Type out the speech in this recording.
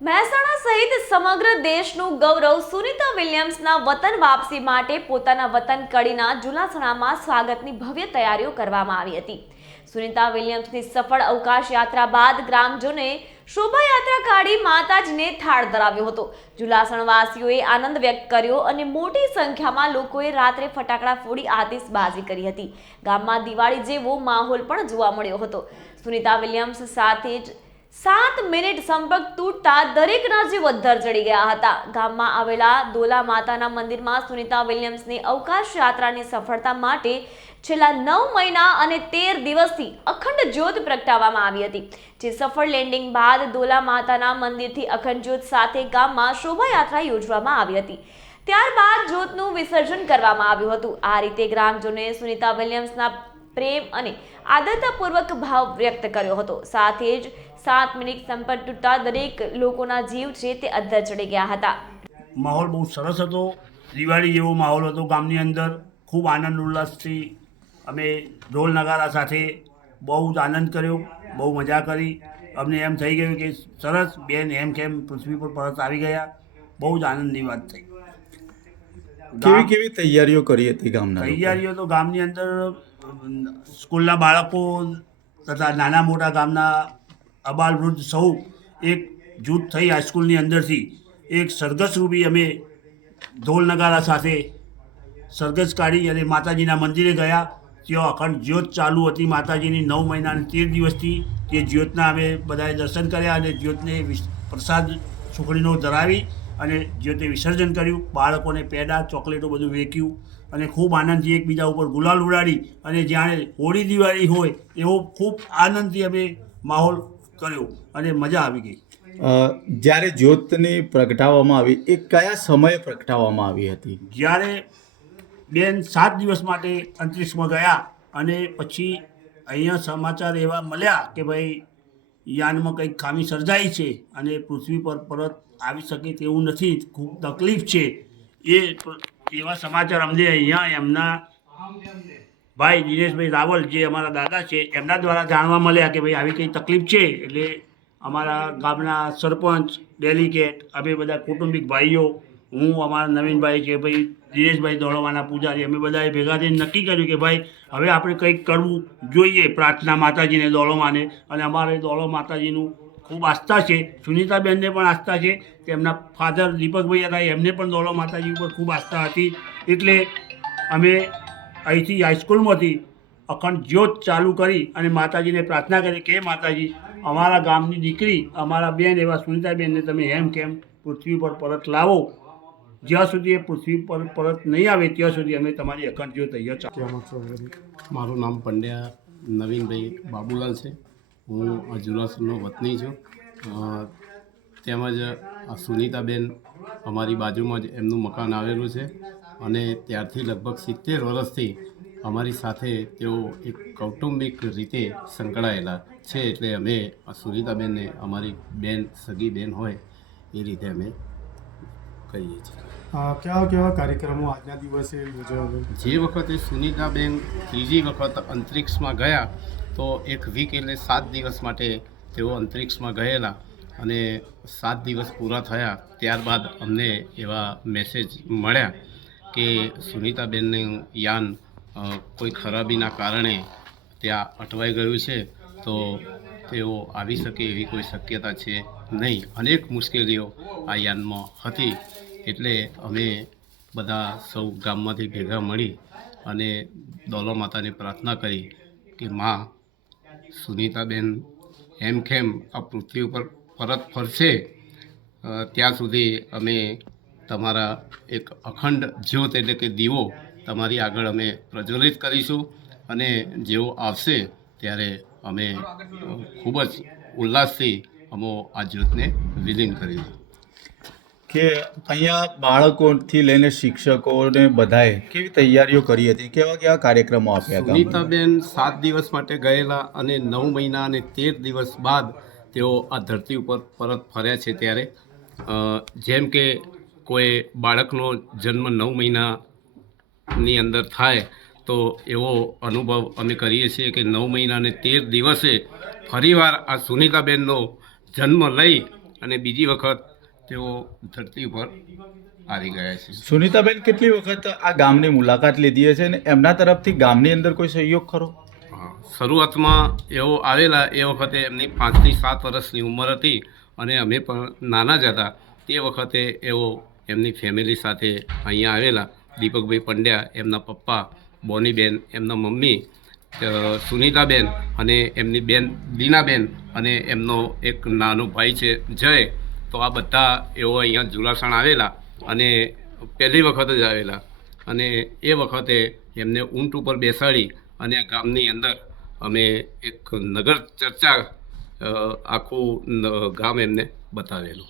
મહેસાણા સહિત સમગ્ર દેશનું ગૌરવ સુનિતા વિલિયમ્સના વતન વાપસી માટે પોતાના વતન કડીના જુલાસણામાં સ્વાગતની ભવ્ય તૈયારીઓ કરવામાં આવી હતી। સુનિતા વિલિયમ્સની સફળ અવકાશ યાત્રા બાદ ગ્રામજનોએ શોભાયાત્રા કાઢી માતાજીને થાળ ધરાવ્યો હતો। જુલાસણવાસીઓએ આનંદ વ્યક્ત કર્યો અને મોટી સંખ્યામાં લોકોએ રાત્રે ફટાકડા ફોડી આતિશબાજી કરી હતી। ગામમાં દિવાળી જેવો માહોલ પણ જોવા મળ્યો હતો। સુનિતા વિલિયમ્સ સાથે જ 7 મિનિટ સંપર્ક તૂટતા દરેકના જીવ અદ્ધર ચડી ગયા હતા। ગામમાં આવેલા દોલા માતાના મંદિરમાં સુનિતા વિલિયમ્સની અવકાશ યાત્રાની સફળતા માટે છેલ્લા 9 મહિના અને 13 દિવસથી અખંડ જ્યોત પ્રગટાવવામાં આવી હતી। જે સફળ લેન્ડિંગ બાદ દોલા માતાના મંદિરથી અખંડ જ્યોત સાથે ગામમાં શોભાયાત્રા યોજવામાં આવી હતી। ત્યારબાદ જ્યોતનું વિસર્જન કરવામાં આવ્યું હતું। આ રીતે ગ્રામજનોએ સુનિતા વિલિયમ્સના પ્રેમ અને આદરતાપૂર્વક ભાવ વ્યક્ત કર્યો હતો। સાથે જ 7 મિનિટ સંપર્ક તૂટતા દરેક લોકોના જીવ છે તે અદ્ધર ચડી ગયા હતા। માહોલ બહુ સરસ હતો। દિવાળી જેવો માહોલ હતો ગામની અંદર। ખૂબ આનંદ ઉલ્લાસથી અમે ઢોલ નગારા સાથે બહુ જ આનંદ કર્યો, બહુ મજા કરી। અમને એમ થઈ ગયું કે સરસ બેન એમ કેમ પૃથ્વી પર પરત આવી ગયા। બહુ જ આનંદની વાત થઈ। કેવી કેવી તૈયારીઓ કરી હતી ગામના લોકોએ? તૈયારીઓ તો ગામની અંદર સ્કૂલના બાળકો તથા નાના મોટા ગામના અબાલ વૃદ્ધ સૌ એક જૂથ થઈ હાઈસ્કૂલની અંદરથી એક સરઘસ રૂપી અમે ઢોલ નગારા સાથે સરઘસ કાઢી અને માતાજીના મંદિરે ગયા। ત્યાં અખંડ જ્યોત ચાલુ હતી માતાજીની 9 મહિના અને 13 દિવસથી। તે જ્યોતના અમે બધાએ દર્શન કર્યા અને જ્યોતને પ્રસાદ સુખડીનો ધરાવી અને જ્યોતે વિસર્જન કર્યું। બાળકોને પેડા ચોકલેટો બધું વેચ્યું અને ખૂબ આનંદથી એકબીજા ઉપર ગુલાલ ઉડાડી અને જાણે હોળી દિવાળી હોય એવો ખૂબ આનંદથી અમે માહોલ કર્યો અને મજા આવી ગઈ। જ્યારે જ્યોતની પ્રગટાવવામાં આવી એ કયા સમયે પ્રગટાવવામાં આવી હતી? જ્યારે બેન 7 દિવસ માટે અંતરિક્ષમાં ગયા અને પછી અહીંયા સમાચાર એવા મળ્યા કે ભાઈ યાનમાં કંઈક ખામી સર્જાઈ છે અને પૃથ્વી પર પરત આવી શકે તેવું નથી, ખૂબ તકલીફ છે। એવા સમાચાર અમને અહીંયા એમના ભાઈ દિનેશભાઈ રાવલ જે અમારા દાદા છે એમના દ્વારા જાણવા મળ્યા કે ભાઈ આવી કંઈ તકલીફ છે। એટલે અમારા ગામના સરપંચ, ડેલિગેટ, અમે બધા કૌટુંબિક ભાઈઓ, હું, અમારા નવીનભાઈ છે, ભાઈ દિનેશભાઈ દોડવાના પૂજારી, અમે બધાએ ભેગા થઈને નક્કી કર્યું કે ભાઈ હવે આપણે કંઈક કરવું જોઈએ પ્રાર્થના માતાજીને દોડવાને। અને અમારે દોડો માતાજીનું ખૂબ આસ્થા છે। સુનિતાબેનને પણ આસ્થા છે। તેમના ફાધર દીપકભાઈ હતા એમને પણ દોડો માતાજી ઉપર ખૂબ આસ્થા હતી। એટલે અમે અહીંથી હાઈસ્કૂલમાંથી અખંડ જ્યોત ચાલુ કરી અને માતાજીને પ્રાર્થના કરી કે માતાજી અમારા ગામની દીકરી, અમારા બેન એવા સુનિતાબેનને તમે એમ કેમ પૃથ્વી પર પરત લાવો। જ્યાં સુધી એ પૃથ્વી પર પરત નહીં આવે ત્યાં સુધી અમે તમારી અખંડ જ્યોત અહીંયા ચાલુ। મારું નામ પંડ્યા નવીનભાઈ બાબુલાલ છે। હું જુલાસણનો વતની છું। તેમજ સુનિતાબેન અમારી બાજુમાં જ એમનું મકાન આવેલું છે અને ત્યારથી લગભગ 70 વર્ષથી અમારી સાથે તેઓ એક કૌટુંબિક રીતે સંકળાયેલા છે। એટલે અમે સુનિતાબેનને અમારી બેન, સગી બેન હોય એ રીતે અમે કહીએ છીએ। કેવા કેવા કાર્યક્રમો આજના દિવસે યોજાયા? જે વખતે સુનિતાબેન ત્રીજી વખત અંતરિક્ષમાં ગયા તો એક વીક એટલે 7 દિવસ માટે તેઓ અંતરિક્ષમાં ગયેલા અને 7 દિવસ પૂરા થયા ત્યારબાદ અમને એવા મેસેજ મળ્યા કે સુનિતાબેનનું યાન કોઈ ખરાબીના કારણે ત્યાં અટવાઈ ગયું છે, તો તેઓ આવી શકે એવી કોઈ શક્યતા છે નહીં। અનેક મુશ્કેલીઓ આ યાનમાં હતી। એટલે અમે બધા સૌ ગામમાંથી ભેગા મળી અને દોલો માતાને પ્રાર્થના કરી કે માં સુનિતાબેન એમ કેમ આ પૃથ્વી ઉપર પરત ફરશે ત્યાં સુધી અમે તમારા એક અખંડ જ્યોત એટલે કે દીવો તમારી આગળ અમે પ્રજ્વલિત કરીશું અને જેવો આવશે ત્યારે અમે ખૂબ જ ઉલ્લાસથી અમે આ જ્યોતને વિલીન કરીશું। કે અહીંયા બાળકોથી લઈને શિક્ષકોને બધાએ કેવી તૈયારીઓ કરી હતી? કેવા કેવા કાર્યક્રમો આપ્યા હતા? સુનિતાબેન 7 દિવસ માટે ગયેલા અને 9 મહિના અને 13 દિવસ બાદ તેઓ આ ધરતી ઉપર પરત ફર્યા છે। ત્યારે જેમ કે કોઈ બાળકનો જન્મ 9 મહિનાની અંદર થાય તો એવો અનુભવ અમે કરીએ છીએ કે 9 મહિના અને 13 દિવસે ફરીવાર આ સુનિતાબેનનો જન્મ લઈ અને બીજી વખત તેઓ ધરતી ઉપર આવી ગયા છે. સુનીતાબેન કેટલી વખત આ ગામની મુલાકાત લીધી છે અને એમના તરફથી ગામની અંદર કોઈ સહયોગ ખરો? શરૂઆતમાં એઓ આવેલા એ વખતે એમની 5 થી 7 વર્ષની ઉંમર હતી અને અમે પણ નાના જ હતા. તે વખતે એઓ એમની ફેમિલી સાથે અહીંયા આવેલા. દીપકભાઈ પંડ્યા, એમના પપ્પા, બોનીબેન, એમના મમ્મી સુનીતાબેન અને એમની બેન બીનાબેન અને એમનો એક નાનો ભાઈ છે જય. તો આ બધા એઓ અહીંયા ઝુલાસણ આવેલા અને પહેલી વખત જ આવેલા અને એ વખતે એમને ઊંટ ઉપર બેસાડી અને આ ગામની અંદર અમે એક નગર ચર્ચા આખું ગામ એમને બતાવેલું.